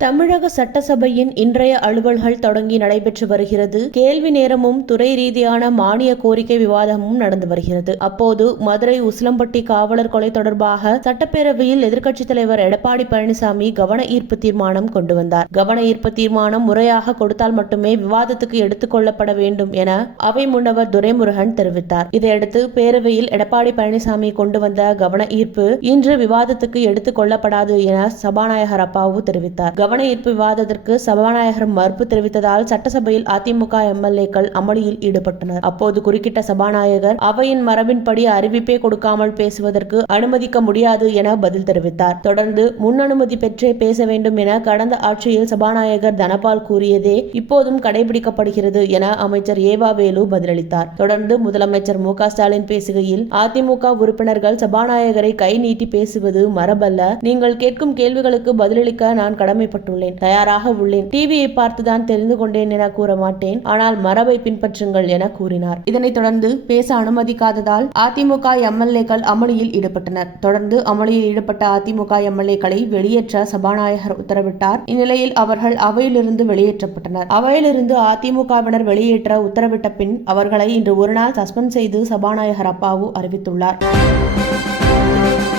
தமிழக சட்டசபையின் இன்றைய அலுவல்கள் தொடங்கி நடைபெற்று வருகிறது. கேள்வி நேரமும் துறை ரீதியான மானிய கோரிக்கை விவாதமும் நடந்து வருகிறது. அப்போது மதுரை உசிலம்பட்டி காவலர் கொலை தொடர்பாக சட்டப்பேரவையில் எதிர்க்கட்சித் தலைவர் எடப்பாடி பழனிசாமி கவன ஈர்ப்பு தீர்மானம் கொண்டு வந்தார். கவன ஈர்ப்பு தீர்மானம் முறையாக கொடுத்தால் மட்டுமே விவாதத்துக்கு எடுத்துக் கொள்ளப்பட வேண்டும் என அவை முன்னவர் துரைமுருகன் தெரிவித்தார். இதையடுத்து பேரவையில் எடப்பாடி பழனிசாமி கொண்டு வந்த கவன ஈர்ப்பு இன்று விவாதத்துக்கு எடுத்துக் கொள்ளப்படாது என சபாநாயகர் அப்பாவு தெரிவித்தார். கவன ஈர்ப்பு விவாதத்திற்கு சபாநாயகர் மறுப்பு தெரிவித்ததால் சட்டசபையில் அதிமுக எம்எல்ஏக்கள் அமளியில் ஈடுபட்டனர். அப்போது குறுக்கிட்ட சபாநாயகர் அவையின் மரபின்படி அறிவிப்பே கொடுக்காமல் பேசுவதற்கு அனுமதிக்க முடியாது என பதில் தெரிவித்தார். தொடர்ந்து முன் அனுமதி பெற்றே பேச வேண்டும் என கடந்த ஆட்சியில் சபாநாயகர் தனபால் கூறியதே இப்போதும் கடைபிடிக்கப்படுகிறது என அமைச்சர் ஏவாவேலு பதிலளித்தார். தொடர்ந்து முதலமைச்சர் மு.க. ஸ்டாலின் பேசுகையில், அதிமுக உறுப்பினர்கள் சபாநாயகரை கை நீட்டி பேசுவது மரபல்ல. நீங்கள் கேட்கும் கேள்விகளுக்கு பதிலளிக்க நான் கடமைப்பட்டுள்ளேன், தயாராக உள்ளேன். டிவியை பார்த்துதான் தெரிந்து கொண்டேன் என கூற மாட்டேன். ஆனால் மரபை பின்பற்றுங்கள் என கூறினார். இதனைத் தொடர்ந்து பேச அனுமதிக்காததால் அதிமுக எம்எல்ஏக்கள் அமளியில் ஈடுபட்டனர். தொடர்ந்து அமளியில் ஈடுபட்ட அதிமுக எம்எல்ஏக்களை வெளியேற்ற சபாநாயகர் உத்தரவிட்டார். இந்நிலையில் அவர்கள் அவையிலிருந்து வெளியேற்றப்பட்டனர். அவையிலிருந்து அதிமுகவினர் வெளியேற்ற உத்தரவிட்ட பின் அவர்களை இன்று ஒருநாள் சஸ்பெண்ட் செய்து சபாநாயகர் அப்பாவு அறிவித்துள்ளார்.